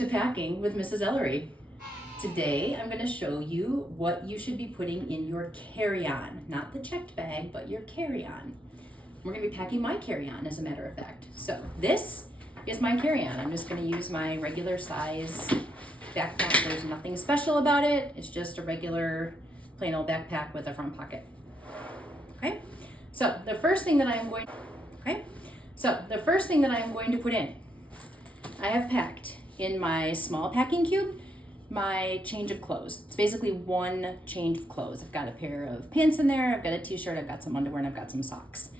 to Packing with Mrs. Ellery. Today I'm going to show you what you should be putting in your carry-on. Not the checked bag, but your carry-on. We're going to be packing my carry-on, as a matter of fact. So this is my carry-on. I'm just going to use my regular size backpack. There's nothing special about it. It's just a regular plain old backpack with a front pocket. Okay? So the first thing that I am going to put in, I have packed in my small packing cube my change of clothes. It's basically one change of clothes. I've got a pair of pants in there, I've got a t-shirt, I've got some underwear, and I've got some socks.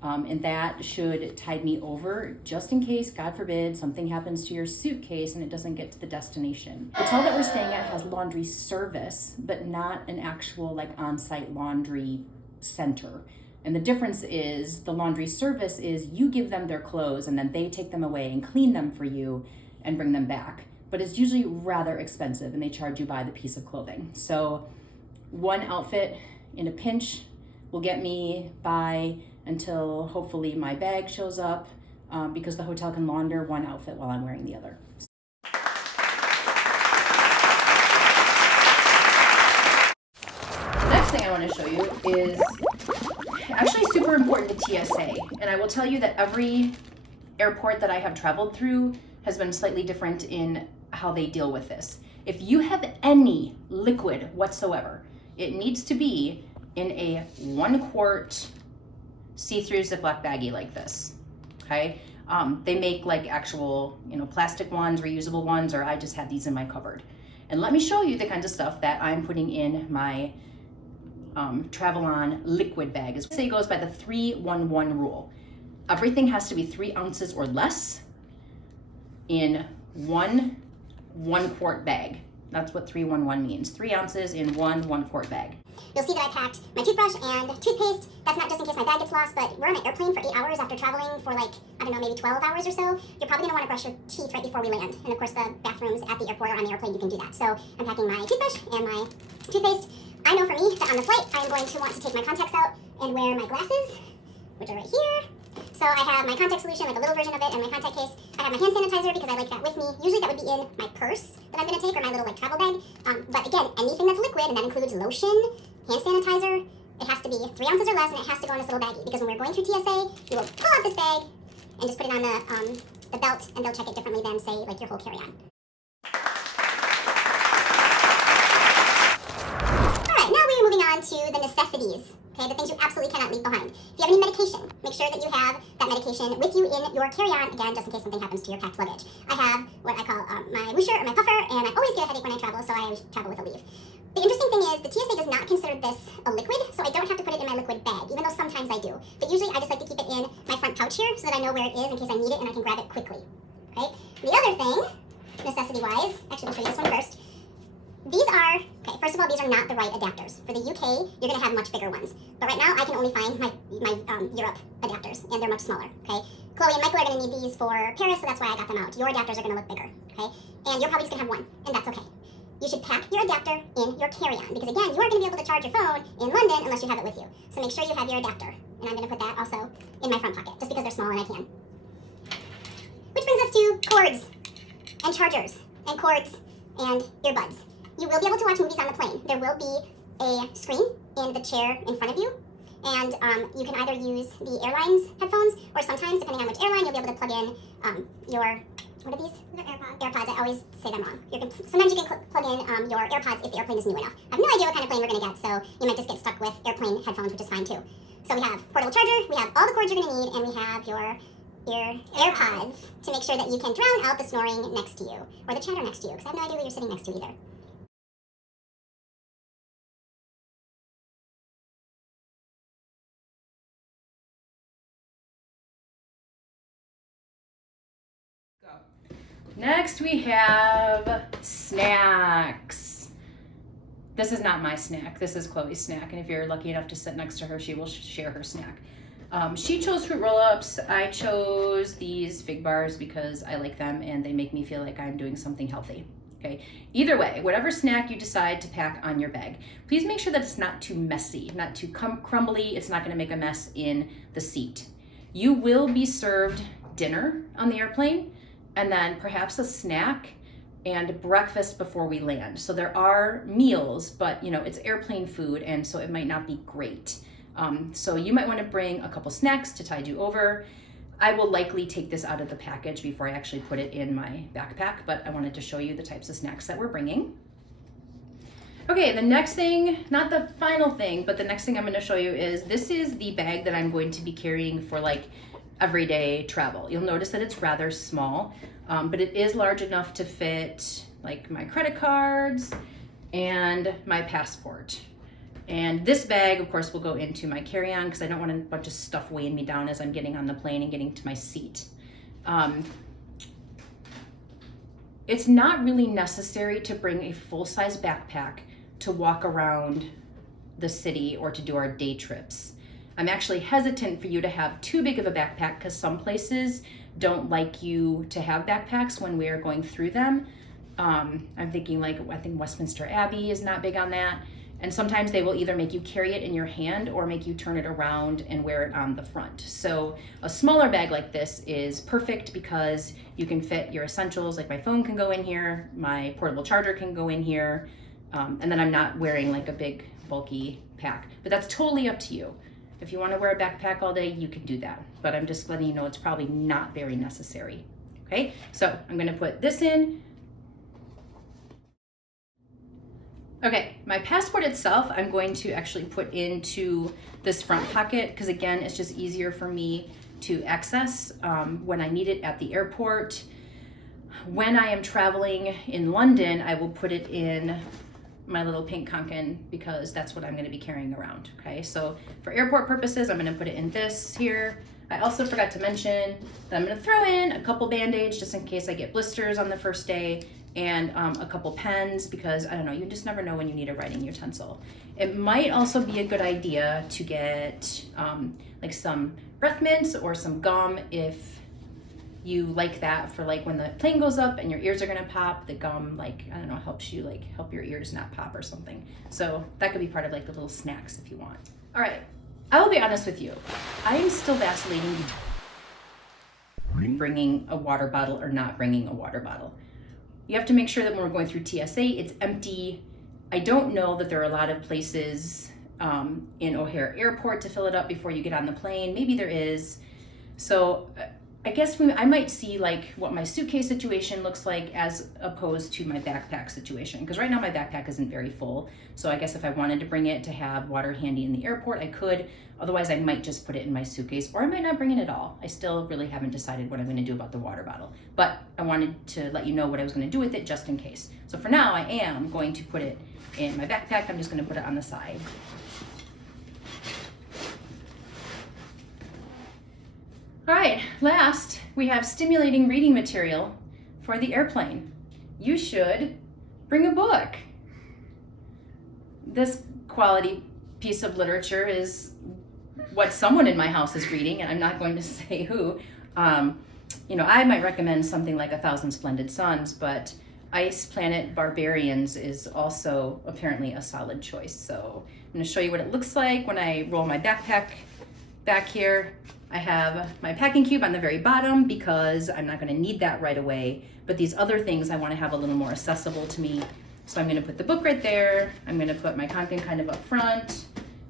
And that should tide me over just in case, God forbid, something happens to your suitcase and it doesn't get to the destination. The hotel that we're staying at has laundry service, but not an actual like on-site laundry center. And the difference is the laundry service is you give them their clothes and then they take them away and clean them for you and bring them back. But it's usually rather expensive and they charge you by the piece of clothing. So one outfit in a pinch will get me by until hopefully my bag shows up, because the hotel can launder one outfit while I'm wearing the other. The next thing I want to show you is actually super important to TSA. And I will tell you that every airport that I have traveled through has been slightly different in how they deal with this. If you have any liquid whatsoever, it needs to be in a 1 quart see-through Ziploc baggie like this, okay? They make like actual, plastic ones, reusable ones, or I just have these in my cupboard. And let me show you the kinds of stuff that I'm putting in my Travel-On liquid bag. It goes by the 3-1-1 rule. Everything has to be 3 ounces or less in one 1 quart bag. That's what 3-1-1 means. 3 ounces in one 1 quart bag. You'll see that I packed my toothbrush and toothpaste. That's not just in case my bag gets lost, but we're on an airplane for 8 hours after traveling for maybe 12 hours or so. You're probably gonna wanna brush your teeth right before we land. And of course the bathrooms at the airport or on the airplane, you can do that. So I'm packing my toothbrush and my toothpaste. I know for me that on the flight, I'm going to want to take my contacts out and wear my glasses, which are right here. So I have my contact solution, like a little version of it, and my contact case. I have my hand sanitizer because I like that with me. Usually that would be in my purse that I'm gonna take, or my little travel bag. But again, anything that's liquid, and that includes lotion, hand sanitizer, it has to be 3 ounces or less, and it has to go in this little baggie. Because when we're going through TSA, you will pull out this bag and just put it on the belt, and they'll check it differently than, say, like your whole carry-on. All right, now we're moving on to the necessities. Okay, the things you absolutely cannot leave behind. If you have any medication, make sure that you have that medication with you in your carry-on, again, just in case something happens to your packed luggage. I have what I call my whoosher or my puffer, and I always get a headache when I travel, so I always travel with a leave. The interesting thing is the TSA does not consider this a liquid, so I don't have to put it in my liquid bag, even though sometimes I do. But usually I just like to keep it in my front pouch here so that I know where it is in case I need it and I can grab it quickly. Okay? The other thing, necessity-wise, actually I'll show you this one first. These are, okay, first of all, these are not the right adapters. For the UK, you're going to have much bigger ones. But right now, I can only find my Europe adapters, and they're much smaller, okay? Chloe and Michael are going to need these for Paris, so that's why I got them out. Your adapters are going to look bigger, okay? And you're probably just going to have one, and that's okay. You should pack your adapter in your carry-on, because again, you aren't going to be able to charge your phone in London unless you have it with you. So make sure you have your adapter. And I'm going to put that also in my front pocket, just because they're small and I can. Which brings us to cords, and chargers, and cords, and earbuds. You will be able to watch movies on the plane. There will be a screen in the chair in front of you, and you can either use the airline's headphones, or sometimes, depending on which airline, you'll be able to plug in your, what are these? AirPods. AirPods, I always say them wrong. Sometimes you can plug in your AirPods if the airplane is new enough. I have no idea what kind of plane we're gonna get, so you might just get stuck with airplane headphones, which is fine too. So we have portable charger, we have all the cords you're gonna need, and we have your AirPods to make sure that you can drown out the snoring next to you, or the chatter next to you, because I have no idea what you're sitting next to either. Next we have snacks. This is not my snack, this is Chloe's snack, and if you're lucky enough to sit next to her, she will share her snack. She chose fruit roll-ups, I chose these fig bars because I like them and they make me feel like I'm doing something healthy. Okay, either way, whatever snack you decide to pack on your bag, please make sure that it's not too messy, not too crumbly, it's not gonna make a mess in the seat. You will be served dinner on the airplane, and then perhaps a snack and breakfast before we land. So there are meals, but you know, it's airplane food, and so it might not be great. So you might want to bring a couple snacks to tide you over. I will likely take this out of the package before I actually put it in my backpack, but I wanted to show you the types of snacks that we're bringing. Okay, the next thing, not the final thing, but the next thing I'm going to show you is this is the bag that I'm going to be carrying for like everyday travel. You'll notice that it's rather small, but it is large enough to fit like my credit cards and my passport. And this bag, of course, will go into my carry-on because I don't want a bunch of stuff weighing me down as I'm getting on the plane and getting to my seat. It's not really necessary to bring a full-size backpack to walk around the city or to do our day trips. I'm actually hesitant for you to have too big of a backpack because some places don't like you to have backpacks when we are going through them. I'm thinking like, I think Westminster Abbey is not big on that. And sometimes they will either make you carry it in your hand or make you turn it around and wear it on the front. So a smaller bag like this is perfect because you can fit your essentials, like my phone can go in here, my portable charger can go in here, and then I'm not wearing like a big bulky pack. But that's totally up to you. If you want to wear a backpack all day, you can do that. But I'm just letting you know it's probably not very necessary. Okay, so I'm going to put this in. Okay, my passport itself, I'm going to actually put into this front pocket because again, it's just easier for me to access when I need it at the airport. When I am traveling in London, I will put it in my little pink Kanken because that's what I'm going to be carrying around. Okay, so for airport purposes, I'm going to put it in this here. I also forgot to mention that I'm going to throw in a couple Band-Aids just in case I get blisters on the first day, and a couple pens because I don't know, you just never know when you need a writing utensil. It might also be a good idea to get like some breath mints or some gum if you like that for like when the plane goes up and your ears are gonna pop, the gum like, I don't know, helps you like help your ears not pop or something. So that could be part of like the little snacks if you want. All right, I will be honest with you. I am still vacillating bringing a water bottle or not bringing a water bottle. You have to make sure that when we're going through TSA, it's empty. I don't know that there are a lot of places in O'Hare Airport to fill it up before you get on the plane. Maybe there is. So I guess I might see like what my suitcase situation looks like as opposed to my backpack situation. Because right now my backpack isn't very full. So I guess if I wanted to bring it to have water handy in the airport, I could. Otherwise, I might just put it in my suitcase or I might not bring it at all. I still really haven't decided what I'm gonna do about the water bottle. But I wanted to let you know what I was gonna do with it just in case. So for now, I am going to put it in my backpack. I'm just gonna put it on the side. All right, last, we have stimulating reading material for the airplane. You should bring a book. This quality piece of literature is what someone in my house is reading, and I'm not going to say who. You know, I might recommend something like 1,000 Splendid Suns, but Ice Planet Barbarians is also apparently a solid choice. So I'm going to show you what it looks like when I roll my backpack back here. I have my packing cube on the very bottom because I'm not going to need that right away, but these other things I want to have a little more accessible to me. So I'm going to put the book right there. I'm going to put my Kanken kind of up front.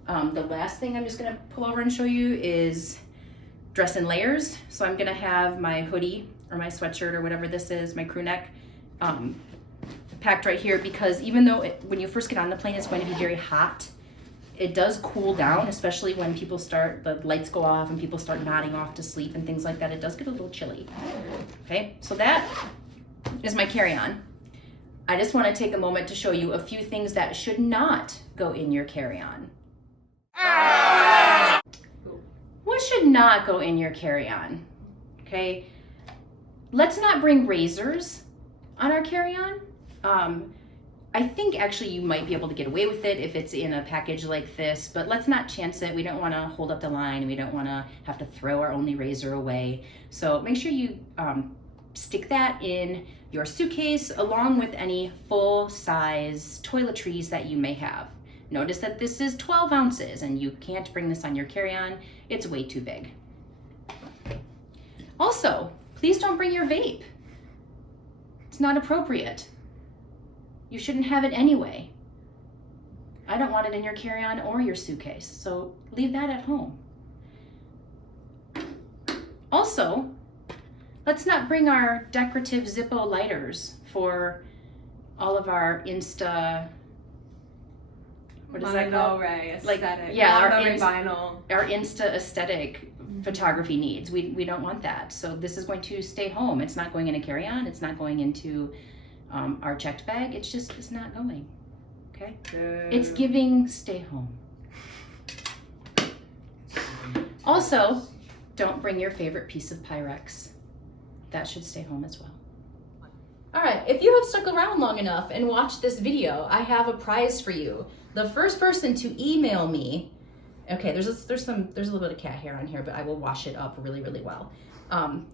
The last thing I'm just going to pull over and show you is dress in layers. So I'm going to have my hoodie or my sweatshirt or whatever this is, my crew neck, packed right here because even though when you first get on the plane, it's going to be very hot, it does cool down, especially when the lights go off and people start nodding off to sleep and things like that. It does get a little chilly. Okay, so that is my carry-on. I just want to take a moment to show you a few things that should not go in your carry-on. What should not go in your carry-on? Okay, let's not bring razors on our carry-on. I think actually you might be able to get away with it if it's in a package like this, but let's not chance it. We don't want to hold up the line. We don't want to have to throw our only razor away. So make sure you stick that in your suitcase along with any full-size toiletries that you may have. Notice that this is 12 ounces and you can't bring this on your carry-on. It's way too big. Also, please don't bring your vape. It's not appropriate. You shouldn't have it anyway. I don't want it in your carry-on or your suitcase, so leave that at home. Also, let's not bring our decorative Zippo lighters for all of our Insta, what is that called? Right, Like, aesthetic. yeah, our vinyl. Our Insta aesthetic photography needs. We don't want that. So this is going to stay home. It's not going in a carry-on. It's not going into our checked bag. It's not going. Okay? It's giving stay home. Also, don't bring your favorite piece of Pyrex. That should stay home as well. All right, if you have stuck around long enough and watched this video, I have a prize for you. The first person to email me, okay, there's a little bit of cat hair on here, but I will wash it up really, really well.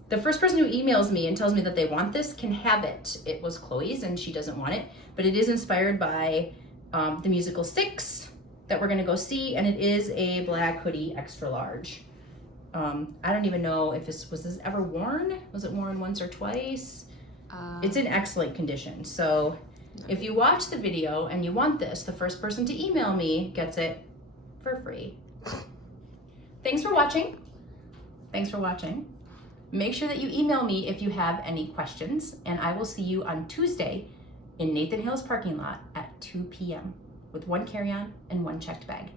The first person who emails me and tells me that they want this can have it. It was Chloe's and she doesn't want it, but it is inspired by the musical Six that we're gonna go see, and it is a black hoodie extra large. I don't even know if was this ever worn? Was it worn once or twice? It's in excellent condition. So if you watch the video and you want this, the first person to email me gets it for free. Thanks for watching. Thanks for watching. Make sure that you email me if you have any questions, and I will see you on Tuesday in Nathan Hale's parking lot at 2 p.m. with one carry-on and one checked bag.